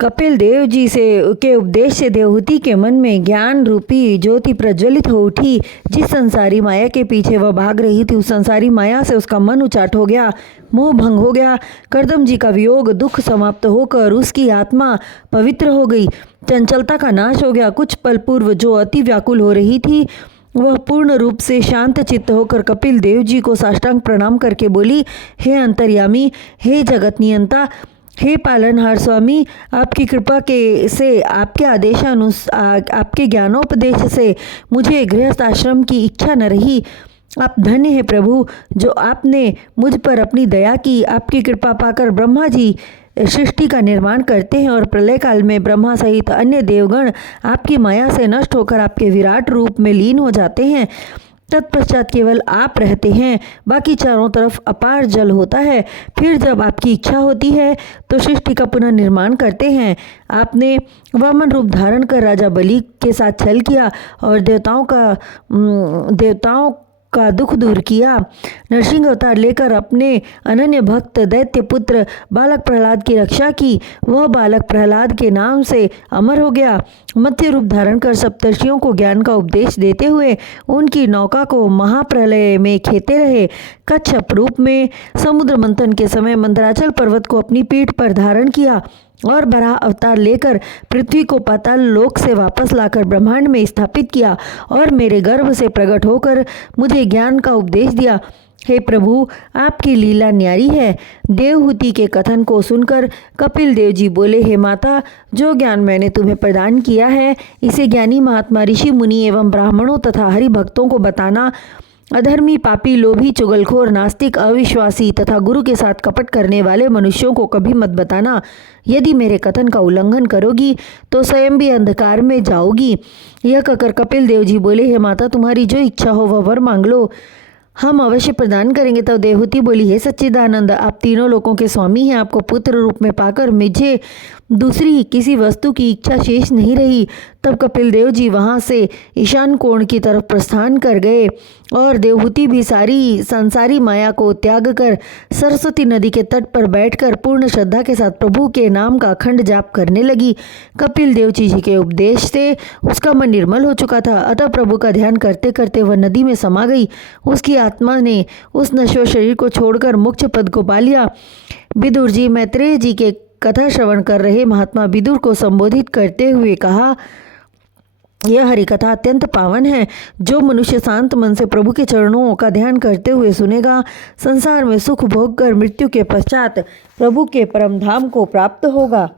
कपिल देव जी से के उपदेश से देवहूति के मन में ज्ञान रूपी ज्योति प्रज्वलित हो उठी। जिस संसारी माया के पीछे वह भाग रही थी, उस संसारी माया से उसका मन उचाट हो गया, मोह भंग हो गया। करदम जी का वियोग दुख समाप्त होकर उसकी आत्मा पवित्र हो गई, चंचलता का नाश हो गया। कुछ पल पूर्व जो अति व्याकुल हो रही थी, वह पूर्ण रूप से शांत चित्त होकर कपिल देव जी को साष्टांग प्रणाम करके बोली, हे अंतर्यामी, हे जगत नियंता, हे पालनहार स्वामी, आपकी कृपा के से आपके आदेशानुसार आपके ज्ञानोपदेश से मुझे गृहस्थ आश्रम की इच्छा न रही। आप धन्य हैं प्रभु, जो आपने मुझ पर अपनी दया की। आपकी कृपा पाकर ब्रह्मा जी सृष्टि का निर्माण करते हैं और प्रलय काल में ब्रह्मा सहित अन्य देवगण आपकी माया से नष्ट होकर आपके विराट रूप में लीन हो जाते हैं। तत्पश्चात केवल आप रहते हैं, बाकी चारों तरफ अपार जल होता है। फिर जब आपकी इच्छा होती है तो सृष्टि का पुनः निर्माण करते हैं। आपने वामन रूप धारण कर राजा बलि के साथ छल किया और देवताओं का दुख दूर किया। नरसिंह अवतार लेकर अपने अनन्य भक्त दैत्य पुत्र बालक प्रहलाद की रक्षा की। वह बालक प्रहलाद के नाम से अमर हो गया। मत्स्य रूप धारण कर सप्तर्षियों को ज्ञान का उपदेश देते हुए उनकी नौका को महाप्रलय में खेते रहे। कच्छप रूप में समुद्र मंथन के समय मंदराचल पर्वत को अपनी पीठ पर धारण किया और बराह अवतार लेकर पृथ्वी को पाताल लोक से वापस लाकर ब्रह्मांड में स्थापित किया और मेरे गर्भ से प्रकट होकर मुझे ज्ञान का उपदेश दिया। हे प्रभु, आपकी लीला न्यारी है। देवहूति के कथन को सुनकर कपिल देव जी बोले, हे माता, जो ज्ञान मैंने तुम्हें प्रदान किया है, इसे ज्ञानी महात्मा ऋषि मुनि एवं ब्राह्मणों तथा हरि भक्तों को बताना। अधर्मी, पापी, लोभी, चुगलखोर, नास्तिक, अविश्वासी तथा गुरु के साथ कपट करने वाले मनुष्यों को कभी मत बताना। यदि मेरे कथन का उल्लंघन करोगी तो स्वयं भी अंधकार में जाओगी। यह कहकर कपिल देव जी बोले, हे माता, तुम्हारी जो इच्छा हो वह वर मांग लो, हम अवश्य प्रदान करेंगे। तब देवहूति बोली, हे सच्चिदानंद, आप तीनों लोकों के स्वामी हैं। आपको पुत्र रूप में पाकर मुझे दूसरी किसी वस्तु की इच्छा शेष नहीं रही। तब कपिल देव जी वहाँ से ईशान कोण की तरफ प्रस्थान कर गए और देवहूति भी सारी संसारी माया को त्याग कर सरस्वती नदी के तट पर बैठकर पूर्ण श्रद्धा के साथ प्रभु के नाम का अखंड जाप करने लगी। कपिल देव जी के उपदेश से उसका मन निर्मल हो चुका था, अतः प्रभु का ध्यान करते करते वह नदी में समा गई। उसकी आत्मा ने उस नश्वर शरीर को छोड़कर मोक्ष पद को पा लिया। विदुर जी मैत्रेय जी के कथा श्रवण कर रहे महात्मा विदुर को संबोधित करते हुए कहा, यह हरि कथा अत्यंत पावन है। जो मनुष्य शांत मन से प्रभु के चरणों का ध्यान करते हुए सुनेगा, संसार में सुख भोग कर मृत्यु के पश्चात प्रभु के परम धाम को प्राप्त होगा।